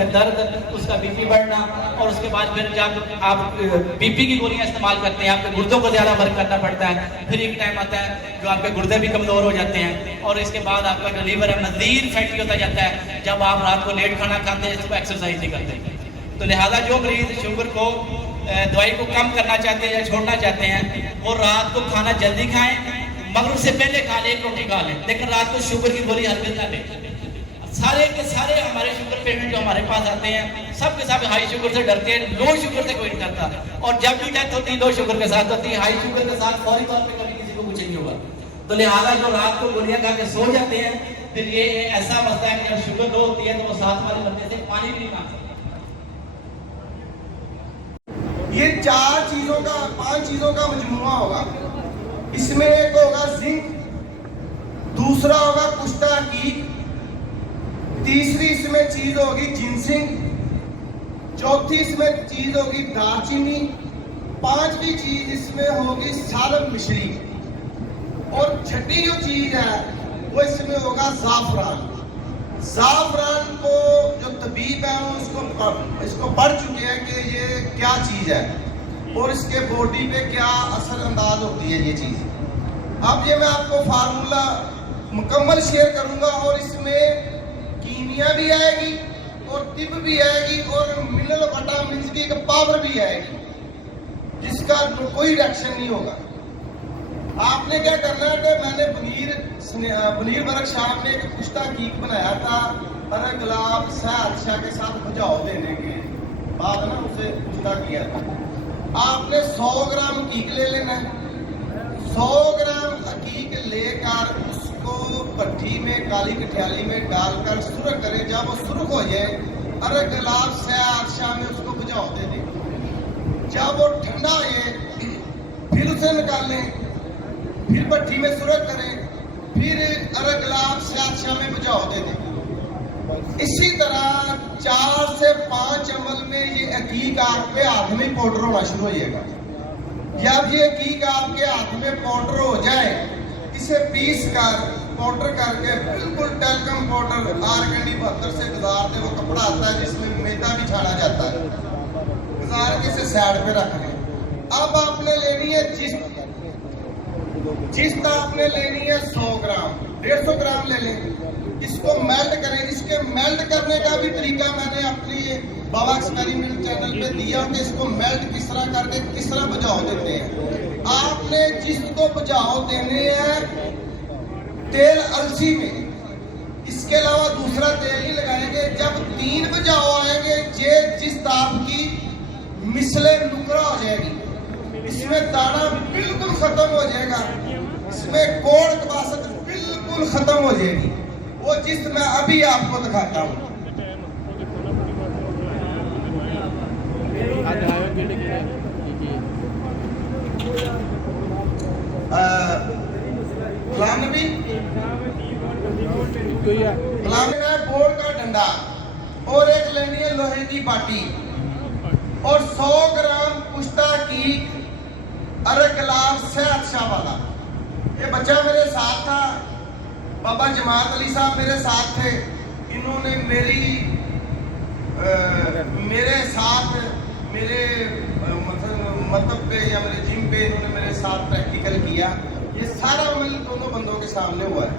उसका दर्द, उसका बीपी बढ़ना, और उसके बाद फिर जब आप बीपी की गोलियां इस्तेमाल करते हैं आपके गुर्दों को ज़्यादा वर्क करना पड़ता है। फिर एक टाइम आता है जो आपके गुर्दे भी कमज़ोर हो जाते हैं, और इसके बाद आपका जो लीवर है मज़ीद फैटी होता जाता है जब आप रात को लेट खाना खाते हैं, इसको एक्सरसाइज नहीं करते। तो लिहाजा जो मरीज शुगर को दवाई को कम करना चाहते हैं या छोड़ना चाहते हैं, वो रात को खाना जल्दी खाएं, मगरिब से पहले खा लें, एक रोटी खा लें, लेकिन रात को शुगर की गोली हरगिज़ ना लें। सारे के सारे हमारे शुगर पेशेंट जो हमारे पास आते हैं सब के सब हाई शुगर से डरते हैं, लो शुगर से कोई नहीं डरता, और जब भी डेथ होती है लो शुगर के साथ होती है, हाई शुगर के साथ फौरी तौर पे कभी किसी को कुछ नहीं होगा। तो लिहाजा जो रात को गोलियां खा के सो जाते हैं, फिर ये ऐसा मसला है कि जब शुगर लो होती है तो वो साथ वाले बंदे से पानी भी नहीं मांग सकते। ये 4 चीजों का 5 चीजों का मजमुआ होगा। इसमें एक होगा जिंक, दूसरा होगा कुश्ता हकीक, तीसरी इसमें चीज होगी जिनसिंग, चौथी इसमें चीज होगी दालचीनी, पांचवी चीज इसमें होगी सालम मिश्री, और छठी जो चीज है वो इसमें होगा जाफरान। जाफरान को जो तबीब है वो इसको पढ़ चुके हैं कि ये क्या चीज है और इसके बॉडी पे क्या असर अंदाज होती है ये चीज। अब ये मैं आपको फार्मूला मुकम्मल शेयर करूंगा, और इसमें कीमिया भी आएगी और तिब भी आएगी और मिनरल विटामिन की एक पावर भी आएगी, जिसका कोई रिएक्शन नहीं होगा। आपने क्या करना है कि मैंने मुनीर बरक साहब ने एक कुश्ता कीक बनाया था अरे गुलाब शाह के साथ बुझाव देने के बाद ना उसे कुश्ता किया था। आपने 100 ग्राम कीक ले लेना है, 100 ग्राम कीक लेकर उसको भट्टी में काली कठियाली में डालकर सुरख करें। जब वो सुरख हो जाए अरे गुलाब शाह में उसको बुझाव दे दें। जब वो ठंडा हो जाए फिर उसे निकालें, फिर भट्टी में सुरख करें, फिर अरे गुलाब शाह में बुझाव दे दें। इसी तरह 4 से 5 अमल में ये हकीक आपके हाथ में पाउडर होना शुरू हो जाएगा। जब ये हकीक आपके हाथ में पाउडर हो जाए, इसे पीस कर पाउडर करके बिल्कुल टेलकम पाउडर R-Candy 72 से गुजार दे। वो कपड़ा आता है जिसमें मैदा भी छाना जाता है, गुजार के इसे साइड पे रख लें। अब आपने लेनी है जिस्त आपने लेनी है 100 ग्राम, 150 ग्राम ले लें। इसको मेल्ट करें। इसके मेल्ट करने का भी तरीका मैंने अपनी बाबा एक्सपेरिमेंट चैनल पे दिया कि इसको मेल्ट किस तरह करके किस तरह बुझाव देते हैं। आपने जिसको बुझाव देने हैं तेल अलसी में, इसके अलावा दूसरा तेल नहीं लगाएंगे। जब 3 बुझाव आएंगे ये जिस आपकी मिसले नुकरा हो जाएगी, इसमें दाना बिल्कुल खत्म हो जाएगा, इसमें कोड़ कबासत बिल्कुल खत्म हो जाएगी। वो जिस मैं अभी आपको दिखाता हूँ। बोर्ड का डंडा और एक लेनी है लोहे की बाटी और 100 ग्राम कुश्ता की अरे गुलाब शाह वाला। ये बच्चा मेरे साथ था, बाबा जमात अली साहब मेरे साथ थे। इन्होंने मेरे साथ मेरे मतलब पे या मेरे जिम पे इन्होंने मेरे साथ प्रैक्टिकल किया। ये सारा अमल दोनों बंदों के सामने हुआ है।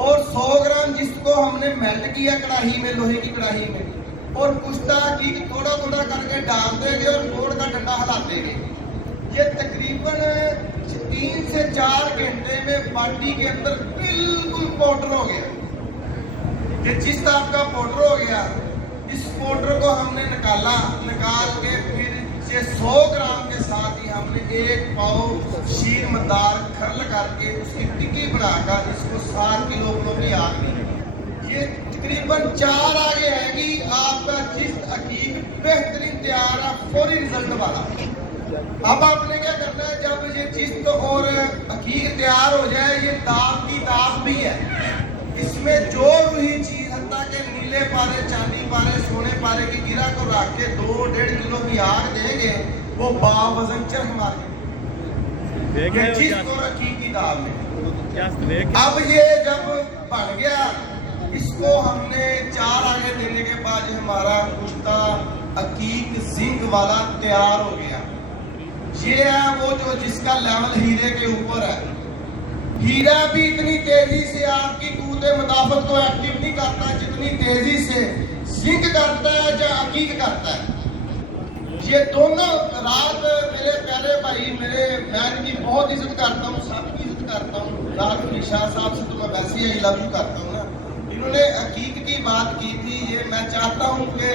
और 100 ग्राम जिसको हमने मेल्ट किया कढ़ाई में, लोहे की कढ़ाई में, और कुश्ता की थोड़ा थोड़ा करके डाल देंगे और बोर्ड का डंडा हिलाते गए। ये तकरीबन 3 से 4 घंटे में बाटी के अंदर बिल्कुल पाउडर हो गया। ये जिस आपका पाउडर हो गया, इस पाउडर को हमने निकाल के फिर 100 ग्राम के साथ ही हमने 1 पाव शीर मदार खरल करके उसकी टिक्की बनाकर इसको 7 किलो की आग दी। ये तकरीबन 4 आगे आएगी। आपका जिस हकीक बेहतरीन तैयार है, फौरी रिजल्ट वाला। अब आपने क्या करना है, जब ये चीज तो और हकीक तैयार हो जाए, ये दाब की दाब भी है। इसमें जो रुही चीज हत्ता के नीले पारे, चांदी पारे, सोने पारे की गिरा को रख के 2-1.5 किलो की आग देंगे, वो बावजन चरख मारे चीज को रखी की दाब में। अब ये जब बन गया, इसको इसको हमने 4 आगे देने के बाद हमारा कुश्ता अकीक जिंक वाला तैयार हो गया। ये है वो जो जिसका लेवल हीरे के ऊपर है। हीरा भी इतनी तेजी से आपकी कूदे मुदाफत को एक्टिव नहीं करता जितनी तेजी से जिंक करता है या अकीक करता है। ये दोनों रात मेरे प्यारे भाई मेरे मैं इनकी बहुत इज्जत करता हूँ, सबकी इज्जत करता हूँ। रात शाह साहब से तो मैं वैसे ही आई लव यू करता हूँ ना। इन्होंने अकीक की बात की थी। ये मैं चाहता हूँ कि